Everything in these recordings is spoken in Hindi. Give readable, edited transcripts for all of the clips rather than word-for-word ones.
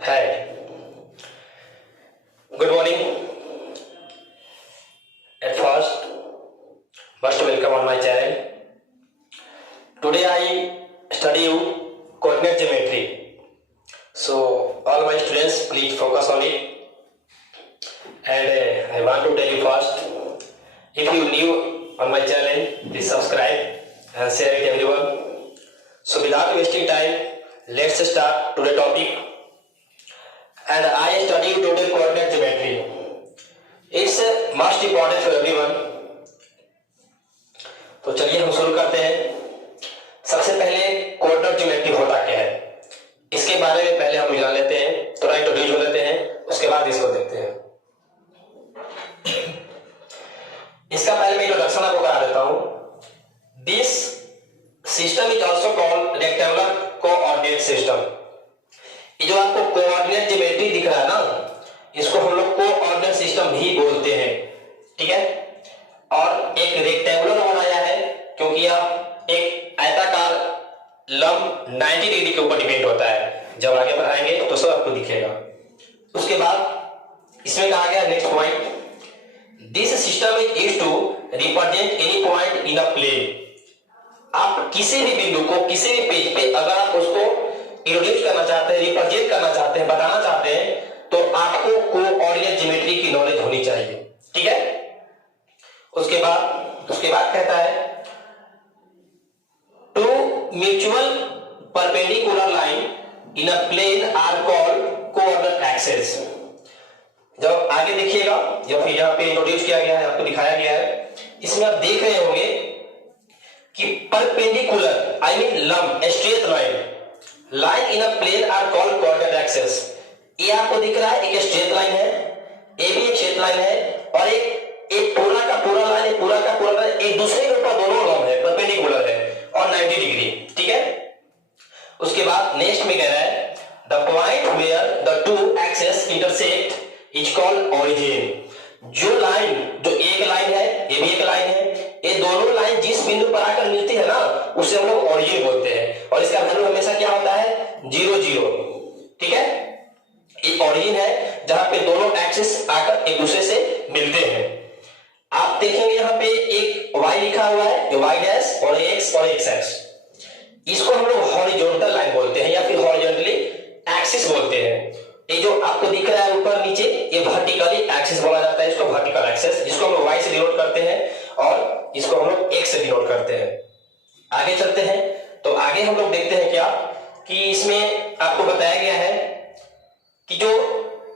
Hi, good morning. At first, must welcome on my channel. Today I study you coordinate geometry. So all my students, please focus on it. And I want to tell you first, if you new on my channel, please subscribe and share it everyone. So without wasting time, let's start today's topic. And I study today coordinate geometry. It's most important for everyone. तो चलिए हम शुरू करते हैं। सबसे पहले कोऑर्डिनेट ज्योमेट्री होता क्या है, इसके बारे में पहले हम जान लेते हैं, थोड़ा इंट्रोड्यूस हो लेते हैं, उसके बाद इसको देखते हैं। इसका पहले मैं इंट्रोडक्शन आपको करा देता हूं। This system is also called rectangular coordinate system. ये जो आपको कोऑर्डिनेट ज्योमेट्री दिख रहा है ना, इसको हम लोग कोऑर्डिनेट सिस्टम भी बोलते हैं, ठीक है। और एक रेक्टेंगुलर बनाया है क्योंकि आप एक आयताकार लंब 90 डिग्री के ऊपर डिपेंड होता है। जब आगे बढ़ाएंगे तो सब आपको दिखेगा। उसके बाद इसमें कहा गया next point, this system is used to represent any point in a plane. आप किसी भी बिंदु को किसी भी पेज पे अगर आप उसको इंट्रोड्यूस करना चाहते हैं, रिप्रेजेंट करना चाहते हैं, बताना चाहते हैं, तो आपको कोऑर्डिनेट ज्योमेट्री की नॉलेज होनी चाहिए, ठीक है। उसके बाद कहता है two mutual perpendicular line in a plane are called coordinate axes. जब आगे देखिएगा, जब फिर यहाँ पे इंट्रोड्यूस किया गया है, आपको दिखाया गया है, इसमें आप देख रहे होंगे कि परपेंडिकुलर आई मीन लंब straight line in a plane are called coordinate axes. ये आपको दिख रहा है, एक स्ट्रेट लाइन है, ये भी एक स्ट्रेट लाइन है, और एक पूरा का पूरा लाइन, पूरा का पूरा लाइन एक दूसरे के ऊपर दोनों लंब है, परपेंडिकुलर है और 90 डिग्री, ठीक है। उसके बाद नेक्स्ट में कह रहा है the point where the two axes intersect is called origin. जो एक लाइन है, ये भी एक लाइन है, ये दोनों लाइन जिस बिंदु पर आकर मिलती है ना, उसे हम लोग ओरिजिन बोलते हैं। और इसका वैल्यू हमेशा क्या होता है, 0 0, ठीक है। ये ओरिजिन है जहां पे दोनों एक्सिस आकर एक दूसरे से मिलते हैं। आप देखेंगे यहाँ पे एक y लिखा हुआ है, ये y डैश और x और x एक्स। इसको हम लोग हॉरिजॉन्टल लाइन बोलते हैं या फिर हॉरिजॉन्टली एक्सिस बोलते हैं। ये जो आपको दिख रहा है ऊपर नीचे, ये वर्टिकली एक्सिस बोला जाता है, इसको वर्टिकल एक्सिस, जिसको हम लोग y से डिनोट करते हैं और इसको हम लोग x से डिनोट करते हैं। आगे चलते हैं, तो आगे हम लोग देखते हैं क्या कि इसमें आपको बताया गया है कि जो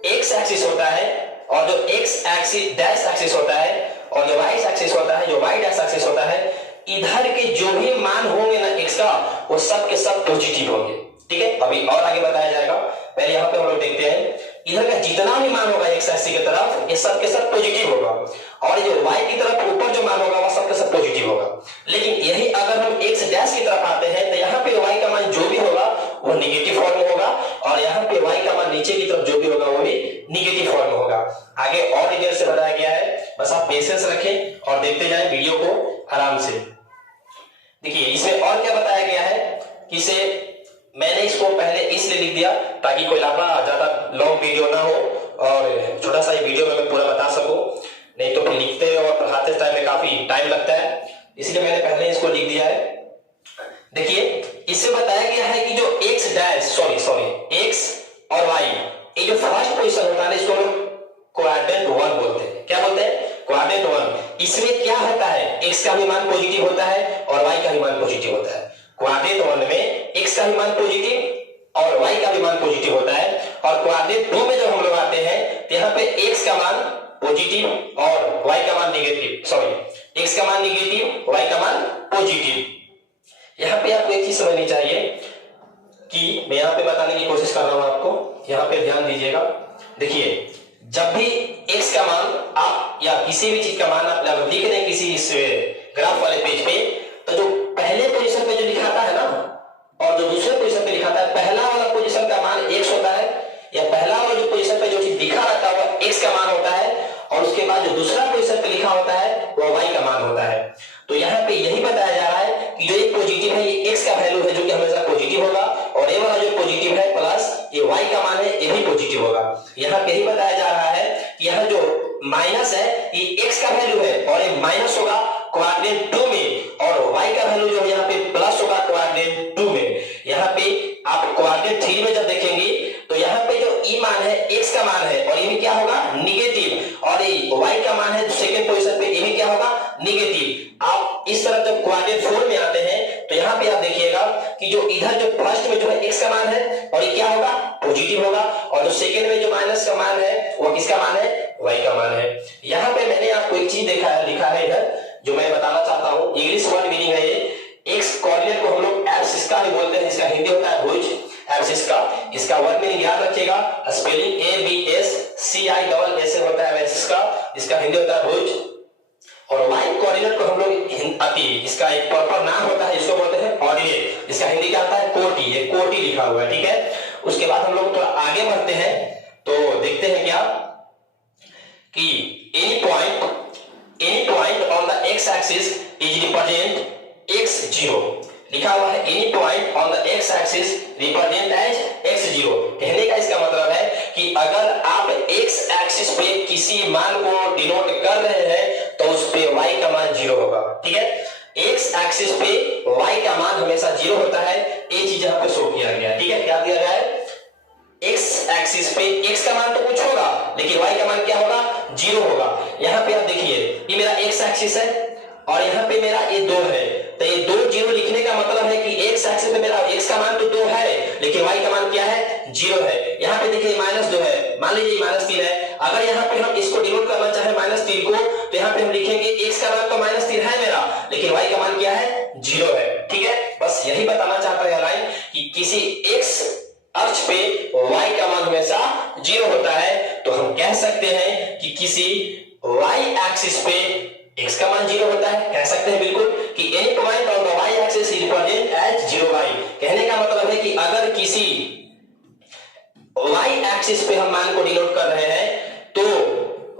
x एक्सिस होता है और जो x एक्सिस डैश एक्सिस होता है और जो y एक्सिस होता है, जो y डैश एक्सिस होता है, इधर के जो भी मान होंगे ना x का, वो सब के सब पॉजिटिव होंगे, ठीक है। अभी और आगे बताया जाएगा, पहले यहाँ पे हम लोग देखते हैं इधर का जितना भी मान होगा x एक्सिस की तरफ, ये सब के सब पॉजिटिव होगा, और जो y की तरफ ऊपर जो मान होगा वो सब के सब पॉजिटिव होगा। लेकिन यही अगर हम x डैश की तरफ आते हैं तो यहाँ पे y का मान जो भी होगा वो नेगेटिव फॉर्म में होगा, और यहाँ पे y का मान नीचे की तरफ जो भी होगा वो भी नेगेटिव फॉर्म में होगा। आगे और डिटेल से बताया गया है, बस आप पेशेंस रखें और देखते जाएं वीडियो को आराम से। देखिए इसमें और क्या बताया गया है कि इसे मैंने इसको पहले इसलिए लिख दिया ताकि कोई लंबा ज्यादा लॉन्ग वीडियो ना हो और छोटा सा वीडियो में मैं पूरा बता सकूं, नहीं तो फिर लिखते और पढ़ाते टाइम में काफी टाइम लगता है, इसलिए मैंने पहले इसको लिख दिया है। देखिए इससे बताया गया है कि जो x डैश x और y, ये जो फर्स्ट पोजीशन होता है इसको हम क्वाड्रेंट 1 बोलते हैं। क्या बोलते हैं, क्वाड्रेंट 1। इसमें क्या होता है, x का भी मान पॉजिटिव होता है और y का भी मान पॉजिटिव होता है। क्वाड्रेंट 1 में x का भी मान पॉजिटिव और y का भी मान पॉजिटिव होता है, और क्वाड्रेंट 2 में जब हम लोग आते हैं तो यहाँ पे x का मान पॉजिटिव और y का मान नेगेटिव, x का मान नेगेटिव, y का मान पॉजिटिव। यहाँ पे आपको एक चीज समझनी चाहिए कि मैं यहाँ पे बताने की कोशिश कर रहा हूं आपको, यहाँ पे ध्यान दीजिएगा। देखिए जब भी x का मान आप या किसी भी चीज का मान आप लिख रहे हैं किसी इस ग्राफ वाले पेज पे, तो जो पहले पोजीशन पे जो लिखाता है ना और जो दूसरे पोजीशन पे लिखाता है, पहला वाला पोजीशन का मान x होता है, या पहला वाला जो पोजीशन पे जो चीज लिखा रहता है वो x का मान होता है, और उसके बाद जो दूसरा पोजीशन पे लिखा होता है वो y का मान होता है। तो यहाँ पे यही बताया जा रहा है कि जो एक पॉजिटिव है ये x का वैल्यू है जो कि हमेशा पॉजिटिव होगा, और ये वाला जो पॉजिटिव है प्लस ये y का मान है ये भी पॉजिटिव होगा। यहाँ पे ही बताया जा रहा है कि यहाँ जो माइनस है ये x का वैल्यू है और ये माइनस होगा क्वाड्रेंट 2 में, और y का वैल्यू जो है यहाँ पे प्लस होगा क्वाड्रेंट 2 में। यहाँ पे आप क्वाड्रेंट 3 में जब देखेंगे तो यहाँ पे जो ई मान है x का मान है और ये भी क्या होगा निगेटिव, और ये y का मान है सेकंड पोजीशन पे ये भी क्या होगा निगेटिव। आप इस तरफ जब क्वाड्रेंट 4 में आते हैं तो यहाँ पे आप देखिएगा कि जो इधर जो फर्स्ट में जो है x का मान है और ये क्या होगा पॉजिटिव होगा, और जो सेकंड में जो माइनस का मान है वो किसका मान है y का मान है। यहाँ पे मैंने आपको एक चीज लिखा है इधर जो मैं बताना चाहता हूँ, इंग्लिश वर्ड मीनिंग है ये। x कोऑर्डिनेट को हम लोग एब्सिस का भी बोलते हैं, इसका हिंदी होता है भुज एब्सिस का। इसका वर्ड मीनिंग याद रखिएगा, स्पेलिंग ABSCISS होता है एब्सिस का, इसका हिंदी होता है भुज। और y कोऑर्डिनेट को हम लोग अति, इसका एक प्रॉपर नाम होता है, इसको बोलते हैं ऑर्डिनेट, इसका हिंदी क्या आता है कोटि, ये कोटि लिखा हुआ है, ठीक है। उसके बाद हम लोग थोड़ा आगे बढ़ते हैं तो देखते हैं क्या कि any point on the x axis is represent x0, लिखा हुआ है any point on the x axis represent as x0। कहने का इसका मतलब है कि अगर आप x एक्सिस पे किसी मान को डिनोट कर रहे हैं तो उस पे y का मान 0 होगा, ठीक है। x एक्सिस पे y का मान हमेशा 0 होता है, ये चीज यहाँ पे शो किया गया, ठीक है। क्या दिया गया है x एक्सिस पे x का मान तो कुछ होगा लेकिन y का मान क्या होगा 0 होगा। यहाँ पे आप देखिए ये मेरा x एक्सिस है और यहाँ पे मेरा ये 2 है, तो ये 2 0 लिखने का मतलब है कि x एक्सिस पे मेरा x का मान तो 2 है लेकिन y का मान क्या है 0 है। यहाँ पे देखिए -2 है, मान लीजिए -3 है, अगर यहाँ पे हम इसको डिनोट करना चाहे -3 को तो यहाँ पे हम लिखेंगे x का मान तो -3 है मेरा लेकिन y का मान क्या है 0 है, ठीक है। बस यही बताना चाहता है लाइन कि किसी x अक्ष पे y का मान हमेशा 0 होता है, तो हम कह सकते हैं कि किसी y एक्सिस पे x का मान 0 होता है, कह सकते हैं बिल्कुल कि any point on the y axis is represent as 0y। कहने का मतलब है कि अगर किसी y एक्सिस पे हम मान को डिनोट कर रहे हैं तो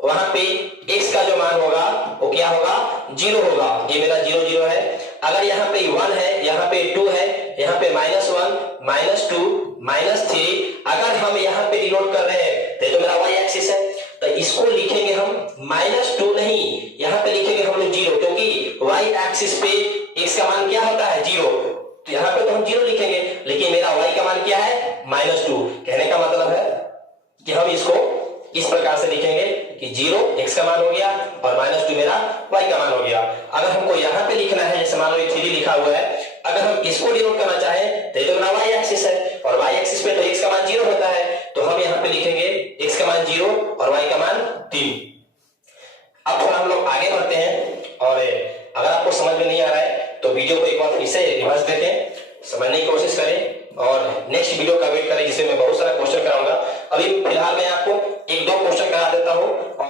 वहां पे x का जो मान होगा वो क्या होगा 0 होगा। ये मेरा 0 0 है, अगर यहाँ पे 1 है, यहाँ पे 2 है, यहाँ पे -1 -2 -3, अगर हम यहाँ पे डिनोट कर रहे हैं तो मेरा y एक्सिस है, तो इसको लिखेंगे हम -2 नहीं, यहाँ पे लिखेंगे हम लोग 0, क्योंकि y एक्सिस पे x का मान क्या होता है 0, तो यहाँ पे तो हम 0 लिखेंगे लेकिन मेरा y का मान क्या है -2। कहने का मतलब है कि हम इसको इस प्रकार से लिखेंगे कि 0 x का मान हो गया और -2 मेरा y का मान हो गया। अगर हमको यहाँ पे लिखना है, जैसे मान लो ये 3 लिखा हुआ है, अगर हम इसको डिनोट करना चाहें तो मेरा y एक्सिस है और y एक्सिस पे तो x का मान 0 होता है, तो हम यहाँ पे लिखेंगे x का मान 0 और y का मान 3। अब थोड़ा हम लोग आगे बढ़ते हैं, और अगर आपको समझ में नहीं आ रहा है तो वीडियो को एक बार फिर से रिवर्स देखें, समझने की कोशिश करें और नेक्स्ट वीडियो का वेट करें जिसमें मैं बहुत सारा क्वेश्चन कराऊंगा। अभी फिलहाल मैं आपको